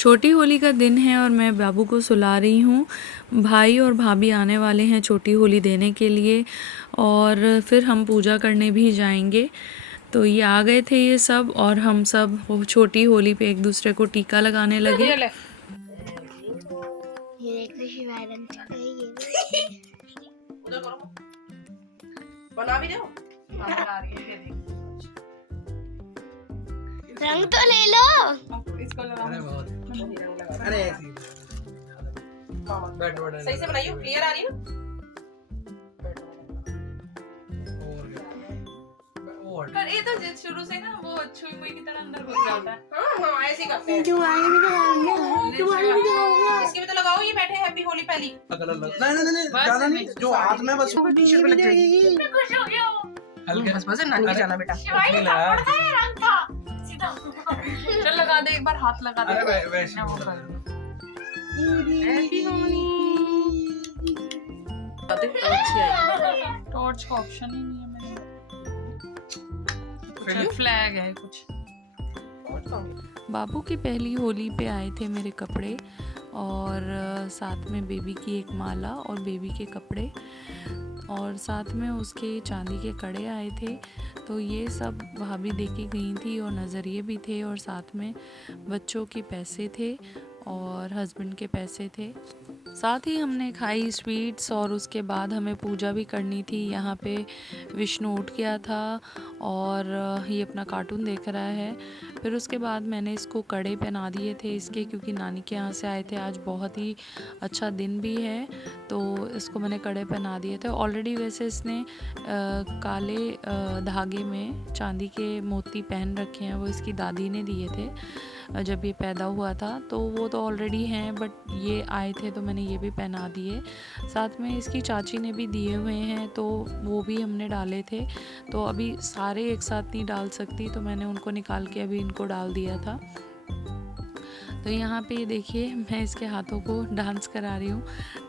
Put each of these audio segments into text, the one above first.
छोटी होली का दिन है और मैं बाबू को सुला रही हूँ। भाई और भाभी आने वाले हैं छोटी होली देने के लिए और फिर हम पूजा करने भी जाएंगे। तो ये आ गए थे ये सब और हम सब वो छोटी होली पे एक दूसरे को टीका लगाने लगे। ये देख उधर करो, बना भी दो। बना रही है, ये देख। रंग तो ले लो। इसको लगा। अरे बहुत लगा। अरे ऐसी बैठ बैठ सही से बनाइयो, क्लियर आ रही है ना? पर ये तो शुरू से ना वो छुई मुई की तरह अंदर घुस जाता है। हाँ ऐसे ही करते हैं। इसके भी तो लगाओ, ये बैठे हैप्पी होली पहली। नहीं ज्यादा नहीं, जो हाथ में बस टी-शर्ट पे लग जाएगी। कितना खुश हो गया वो। हल्के बस नानी के जाना बेटा। शिवाई ने थप्पड़ था या रंग था? सीधा। चल लगा दे, एक बार हाथ लगा दे। अरे वैसे हैप्पी होली। अच्छी आई। टॉर्च का ऑप्शन ही नहीं है मेरे। फ्लैग है कुछ। बाबू की पहली होली पे आए थे मेरे कपड़े और साथ में बेबी की एक माला और बेबी के कपड़े और साथ में उसके चांदी के कड़े आए थे। तो ये सब भाभी दे के गई थी और नज़रिए भी थे और साथ में बच्चों के पैसे थे और हस्बैंड के पैसे थे। साथ ही हमने खाई स्वीट्स और उसके बाद हमें पूजा भी करनी थी। यहाँ पे विष्णु उठ गया था और ये अपना कार्टून देख रहा है। फिर उसके बाद मैंने इसको कड़े पहना दिए थे इसके, क्योंकि नानी के यहाँ से आए थे। आज बहुत ही अच्छा दिन भी है तो इसको मैंने कड़े पहना दिए थे। ऑलरेडी वैसे इसने काले धागे में चांदी के मोती पहन रखे हैं, वो इसकी दादी ने दिए थे जब ये पैदा हुआ था। तो वो तो ऑलरेडी हैं, बट ये आए थे तो मैंने ये भी पहना दिए। साथ में इसकी चाची ने भी दिए हुए हैं तो वो भी हमने डाले थे। तो अभी सारे एक साथ नहीं डाल सकती तो मैंने उनको निकाल के अभी इनको डाल दिया था। तो यहाँ पे देखिए मैं इसके हाथों को डांस करा रही हूँ।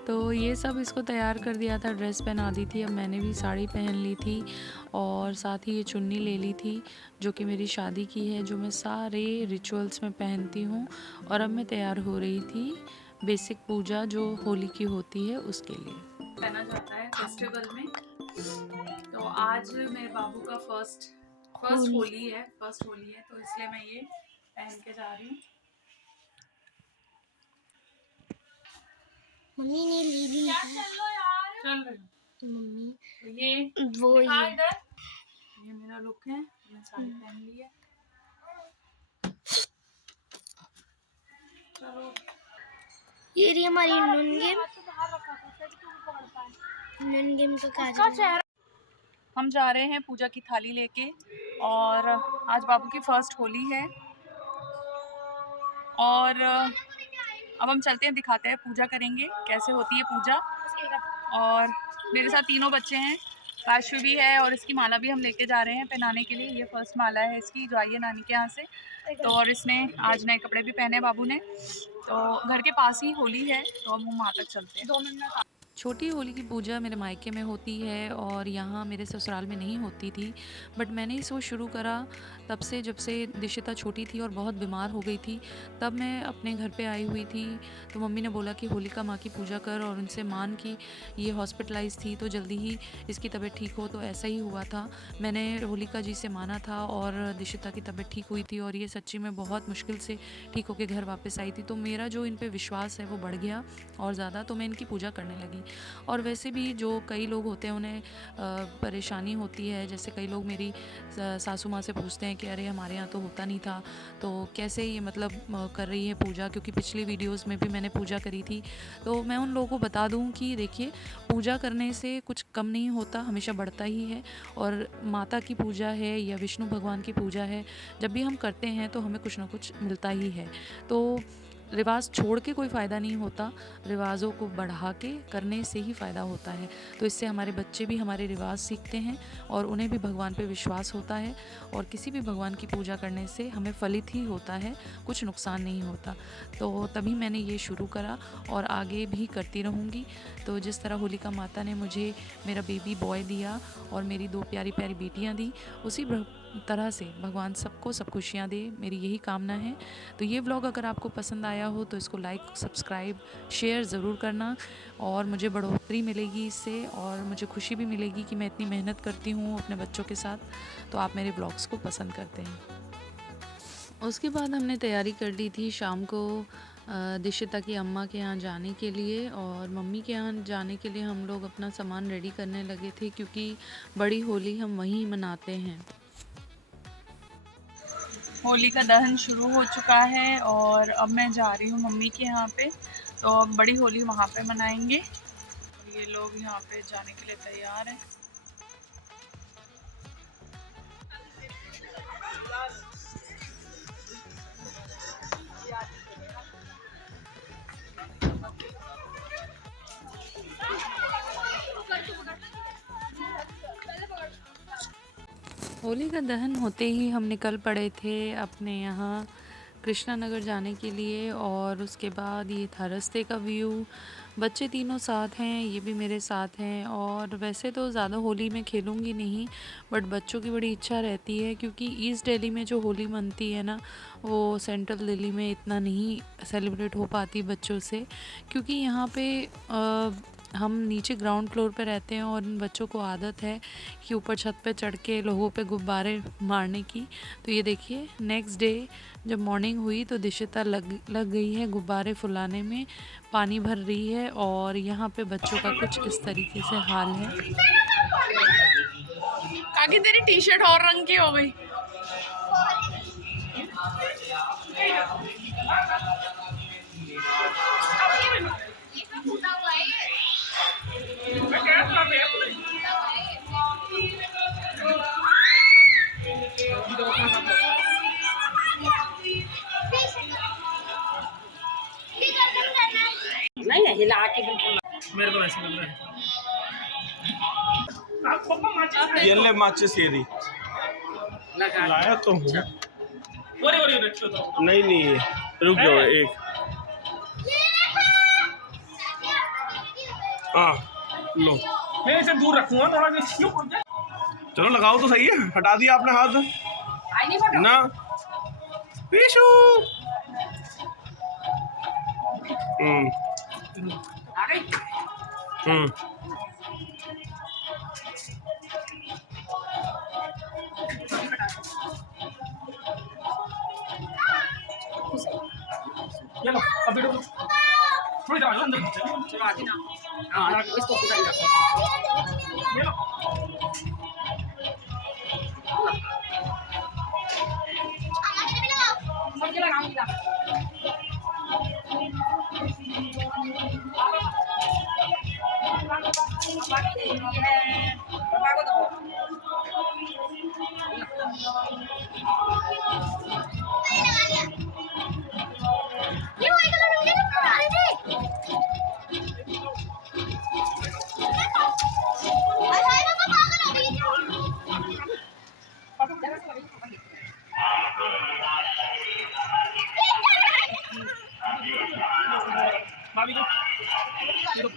तो ये सब इसको तैयार कर दिया था, ड्रेस पहना दी थी। अब मैंने भी साड़ी पहन ली थी और साथ ही ये चुन्नी ले ली थी जो कि मेरी शादी की है, जो मैं सारे रिचुअल्स में पहनती हूँ। और अब मैं तैयार हो रही थी बेसिक पूजा जो होली की होती है उसके लिए। पहना जाता है फेस्टिवल में। तो आज मेरे बाबू का फर्स्ट होली है तो इसलिए मैं ये पहन के जा रही हूँ। मम्मी ने ली ली है। चल मम्मी तो ये वो दिखा ये इधर। ये मेरा लुक है, मैं साड़ी पहन ली है। चलो ये रही हमारी नून गेम का काज। हम जा रहे हैं पूजा की थाली लेके और आज बाबू की फर्स्ट होली है और अब हम चलते हैं, दिखाते हैं, पूजा करेंगे कैसे होती है पूजा। और मेरे साथ तीनों बच्चे हैं, काशु भी है और इसकी माला भी हम लेके जा रहे हैं पहनाने के लिए। ये फर्स्ट माला है इसकी जो आई है नानी के यहाँ से। तो और इसने आज नए कपड़े भी पहने बाबू ने। तो घर के पास ही होली है तो हम वहाँ तक चलते हैं। 2 मिनट। छोटी होली की पूजा मेरे मायके में होती है और यहाँ मेरे ससुराल में नहीं होती थी। बट मैंने इसको शुरू करा तब से जब से दिशिता छोटी थी और बहुत बीमार हो गई थी। तब मैं अपने घर पे आई हुई थी तो मम्मी ने बोला कि होलिका माँ की पूजा कर और उनसे मान कि ये हॉस्पिटलाइज थी तो जल्दी ही इसकी तबीयत ठीक हो। तो ऐसा ही हुआ था, मैंने होलिका जी से माना था और दिशिता की तबीयत ठीक हुई थी और ये सच्ची में बहुत मुश्किल से ठीक होकर घर वापस आई थी। तो मेरा जो इन पर विश्वास है वो बढ़ गया और ज़्यादा, तो मैं इनकी पूजा करने लगी। और वैसे भी जो कई लोग होते हैं उन्हें परेशानी होती है, जैसे कई लोग मेरी सासू माँ से पूछते हैं कि अरे हमारे यहाँ तो होता नहीं था तो कैसे ये मतलब कर रही है पूजा, क्योंकि पिछली वीडियोस में भी मैंने पूजा करी थी। तो मैं उन लोगों को बता दूं कि देखिए पूजा करने से कुछ कम नहीं होता, हमेशा बढ़ता ही है। और माता की पूजा है या विष्णु भगवान की पूजा है, जब भी हम करते हैं तो हमें कुछ ना कुछ मिलता ही है। तो रिवाज छोड़ के कोई फ़ायदा नहीं होता, रिवाज़ों को बढ़ा के करने से ही फ़ायदा होता है। तो इससे हमारे बच्चे भी हमारे रिवाज सीखते हैं और उन्हें भी भगवान पे विश्वास होता है और किसी भी भगवान की पूजा करने से हमें फलित ही होता है, कुछ नुकसान नहीं होता। तो तभी मैंने ये शुरू करा और आगे भी करती रहूँगी। तो जिस तरह होलिका माता ने मुझे मेरा बेबी बॉय दिया और मेरी 2 प्यारी प्यारी बेटियाँ दी, उसी तरह से भगवान सबको सब खुशियाँ दे, मेरी यही कामना है। तो ये व्लॉग अगर आपको पसंद आया हो तो इसको लाइक, सब्सक्राइब, शेयर ज़रूर करना और मुझे बढ़ोतरी मिलेगी इससे और मुझे खुशी भी मिलेगी कि मैं इतनी मेहनत करती हूँ अपने बच्चों के साथ, तो आप मेरे व्लॉग्स को पसंद करते हैं। उसके बाद हमने तैयारी कर ली थी शाम को दिशिता की अम्मा के यहाँ जाने के लिए, और मम्मी के यहाँ जाने के लिए हम लोग अपना सामान रेडी करने लगे थे क्योंकि बड़ी होली हम वहीं मनाते हैं। होली का दहन शुरू हो चुका है और अब मैं जा रही हूँ मम्मी के यहाँ पे, तो अब बड़ी होली वहाँ पे मनाएंगे। और ये लोग यहाँ पे जाने के लिए तैयार हैं। होली का दहन होते ही हम निकल पड़े थे अपने यहाँ कृष्णा नगर जाने के लिए, और उसके बाद ये था रास्ते का व्यू। बच्चे तीनों साथ हैं, ये भी मेरे साथ हैं, और वैसे तो ज़्यादा होली में खेलूँगी नहीं, बट बच्चों की बड़ी इच्छा रहती है क्योंकि ईस्ट दिल्ली में जो होली मनती है ना, वो सेंट्रल दिल्ली में इतना नहीं सेलिब्रेट हो पाती बच्चों से, क्योंकि यहाँ पे हम नीचे ग्राउंड फ्लोर पे रहते हैं और इन बच्चों को आदत है कि ऊपर छत पे चढ़ के लोगों पे गुब्बारे मारने की। तो ये देखिए नेक्स्ट डे जब मॉर्निंग हुई तो दिशिता लग गई है गुब्बारे फुलाने में, पानी भर रही है, और यहाँ पे बच्चों का कुछ इस तरीके से हाल है। काकी तेरी टी शर्ट और रंग की हो गई। नहीं है हिला के बिल्कुल मेरे को ऐसा लग रहा है ये ले माचिस ये रही लाया तो हूँ। नहीं नहीं रुक जाओ एक। हाँ लो मैं इसे दूर रखूंगा थोड़ा भी। चलो लगाओ तो सही है, हटा दिया आपने हाथ आई नहीं फोटो ना पीशू। आ गई ये लो अभी रुको थोड़ी देर आगे अंदर चलो आती ना। हां इसको पूरा ही रखो। ये लो सब के लगाऊंगी ना। बाकी ये है बाबा को दो। भाभी को ये लो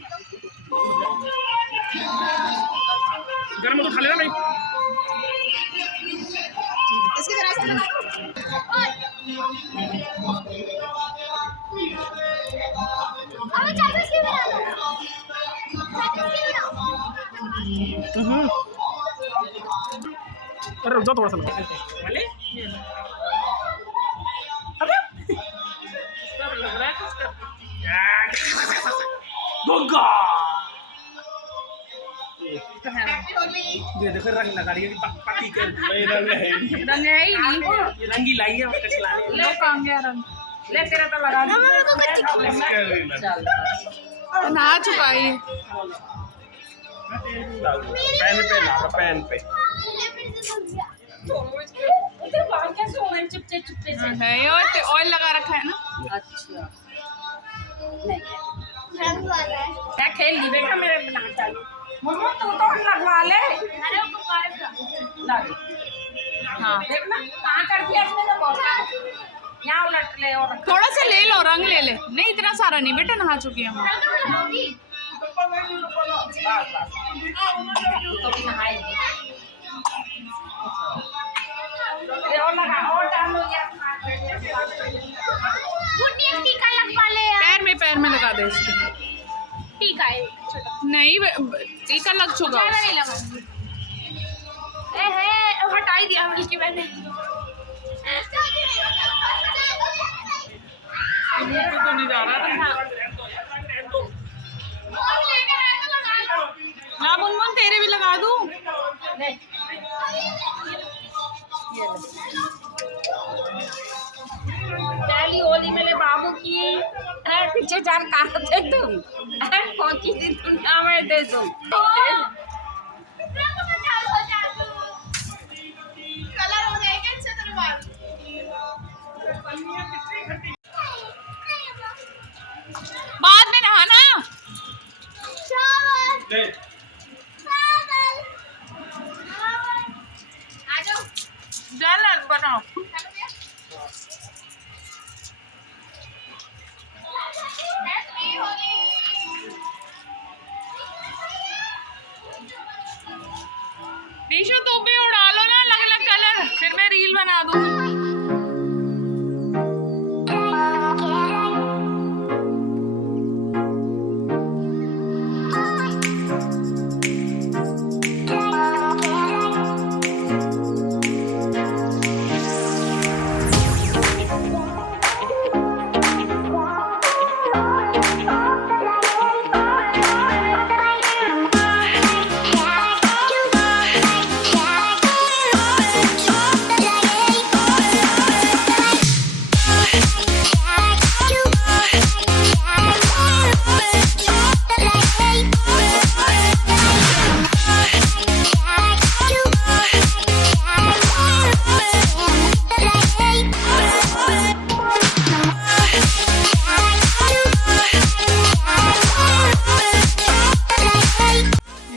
गरम तो खा लेना नहीं इसकी तरह से अब चाबी से बना लो। अरे रुक जाओ थोड़ा सा लगा वाले अबे सब लग रहा है कुछ दोगा ये देखो रंग लगा रही है पक्की कर रंग है रंग है ही नहीं, ये रंगी लाई है उसका चलाने लो काम गया रंग। ले तेरा तो लगा दी। चल तो नहा चुका है ये। पेन पे ला पेन पे तेरे बाल कैसे हो गए चिपचे चिपचे से? है ये ऑयल लगा रखा है ना। अच्छा नहीं रंग वाला है। क्या खेल ली बेटा मेरे बना चालू मम्मा तू तो लगवा ले। अरे वो गुब्बारे का। लगे हाँ देखना कहाँ कर दिया इसने तो बहुत यहाँ उलट ले और थोड़ा सा ले लो, रंग ले ले। नहीं इतना सारा नहीं बेटा, नहा चुकी है हम। तो भी नहाएगी। लगा दे इसके। टीका है छोटा। नहीं टीका लग चुका ज़्यादा नहीं लगाऊंगी। हटा ही दिया बल्कि मैंने। मुझे तो नहीं जा रहा था। हाँ मुनमुन तेरे भी लगा दूँ। पहली होली मेरे बाबू की पीछे जान कहा थे तुम कौन सी दुनिया में थे तुम। कलर हो जाएगा अच्छे तेरे बाल। बाद में नहाना। आ जाओ। जल बनाओ। नीशु तो भी उड़ा लो ना अलग अलग कलर, फिर मैं रील बना दूंगी।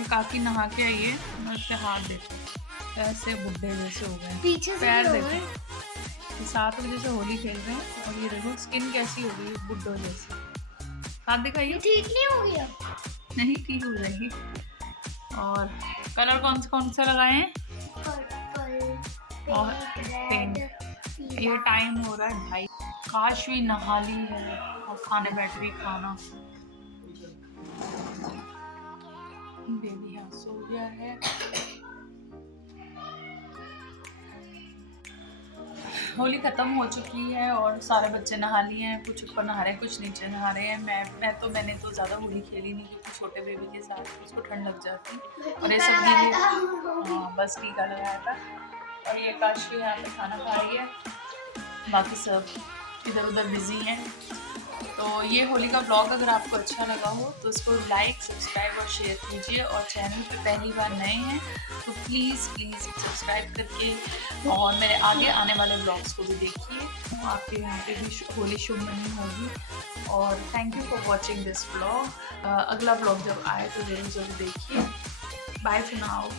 काफी नहा के आई है, मैं उसके हाथ देखो ऐसे बुड्ढे जैसे हो गए, पीछे से पैर भी हो देखो। गए। ये 7 बजे से होली खेल रहे हैं और ये देखो स्किन कैसी हो गई है बुड्ढों जैसी। हाथ दिखाइए। ठीक नहीं हो गया। नहीं ठीक हो जाएगी। और कलर कौन सा लगाए हैं? पर्पल, और पिंक, रेड, ये टाइम हो रहा है 2:30। काश भी नहा ली है और खाने बैठ रही खाना। बेबी यहाँ सो गया है। होली खत्म हो चुकी है और सारे बच्चे नहा लिए हैं, कुछ ऊपर नहा रहे हैं, कुछ नीचे नहा रहे हैं। मैंने तो ज़्यादा होली खेली नहीं क्योंकि छोटे बेबी के साथ उसको ठंड लग जाती और ये सब गीले। हाँ बस टीका लगाया था। और ये काशी यहाँ पे खाना खा रही है, बाकी सब इधर उधर बिजी हैं। तो ये होली का ब्लॉग अगर आपको अच्छा लगा हो तो इसको लाइक, सब्सक्राइब और शेयर कीजिए। और चैनल पे पहली बार नए हैं तो प्लीज़ सब्सक्राइब करके और मेरे आगे आने वाले ब्लॉग्स को भी देखिए। आपके यहाँ पे भी होली शुभ मनी होगी। और thank you for watching this blog. अगला ब्लॉग जब आए तो ज़रूर देखिए। Bye for now.